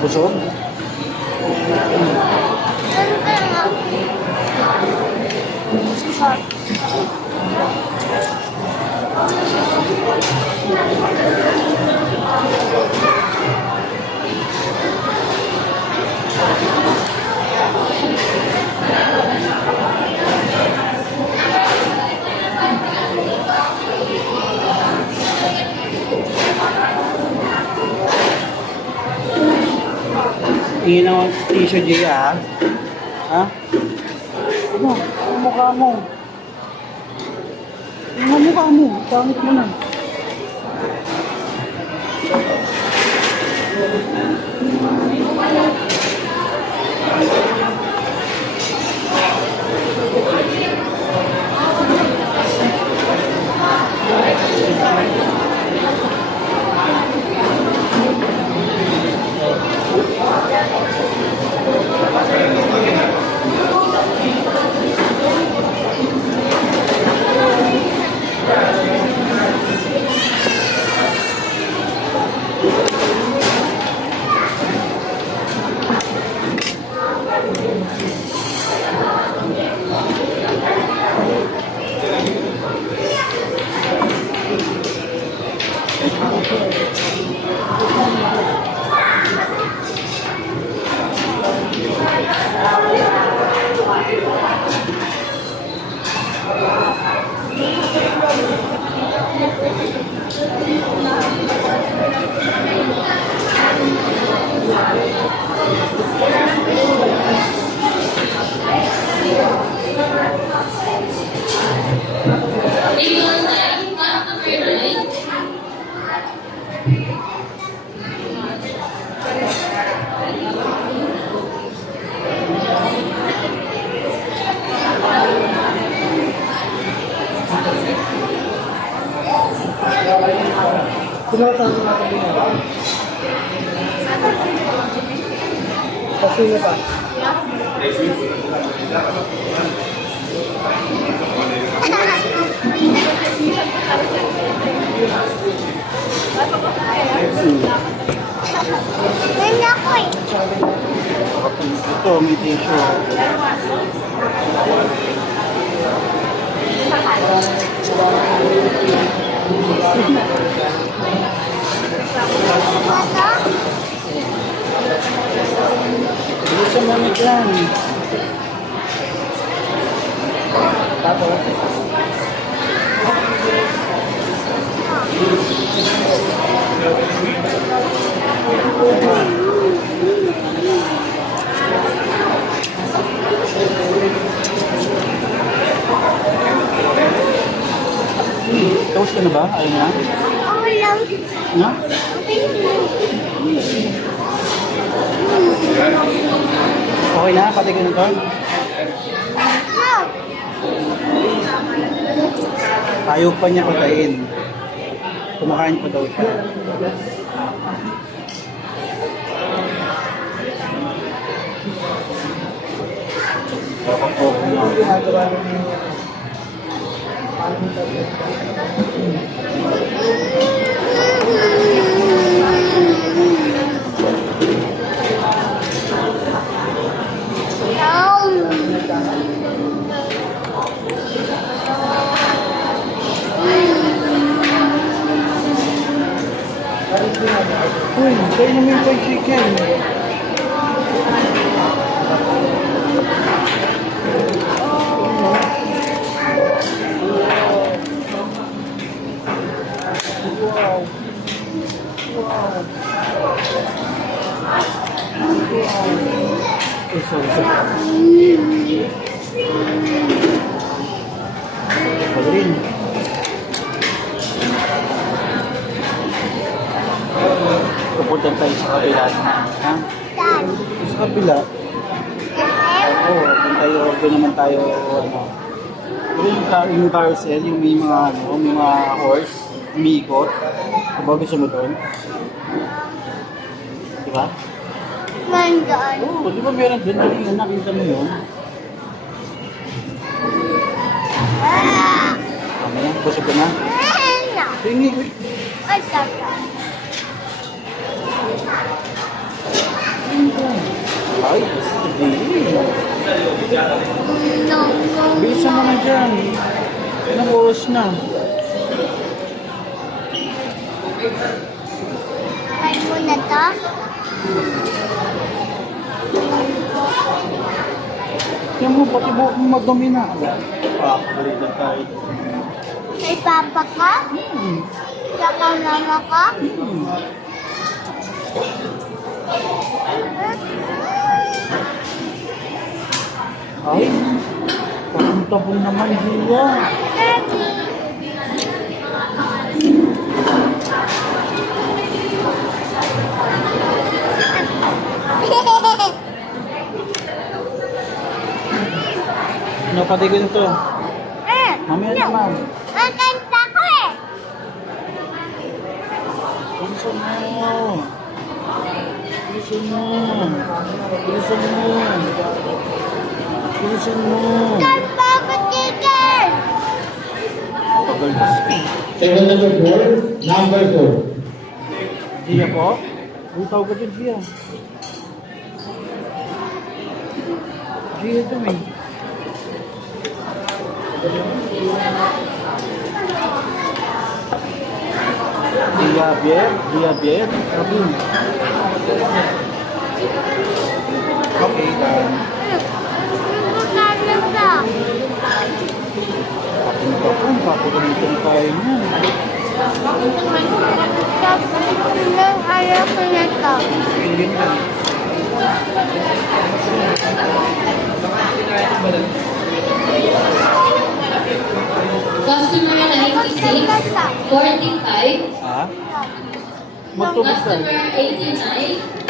Busog? Tingin naman tissue, Gia, ha? Ha? Ano? Ang mukha mo. Ang mukha mo. Pangit mo na. Sinasabi natin din ako. Kasi na ba? Ito, may tissue. Hindi siya mamit lang. Tapos tapos ka na ba? Ayun na? Oo lang. Na? Okay na? Pati ka na to? No. Ayaw pa niya patayin. Kumakain pa daw siya. Uy, kayo naman yung fried chicken. Wow. Wow. Magaling. Pupunta tayo sa kabila. Ha? Saan? Sa kabila. Oo, kung tayo, doon naman tayo, ano. Yung carousel, yung may mga, ano, may mga horse, umiikot. Kapag gusto mo doon. Diba? Nandaan. Oo, di ba meron doon? Nakita mo yun? Mamaya, busog ka na? No. Tingin, Ay, tata. Ay, hindi. No, no, Bilisan mo na dyan. Ilang oras na? Try mo na to. Yan mo, pati buhok mo madumi na. Balitan tayo. Kay papa ka? Saka mama ka? Ay, papunta-pun naman dia. Daddy. Napatigil to. Mamaya naman. Ang ganda ko eh. Bilisan mo. Bilisan mo. Bilisan mo. Bilisan mo. Kay papa chicken. Tagal kasi. Table number 4, number 4. Dia po? Butaw ka din dia. Dia ito eh. Dia, sabi mo. Okay, done. Papunta-pun tayo niyan. Ayaw ko na to. Piliin lang. Customer 96, 45. Ha? Magtubos tayo. Customer 89.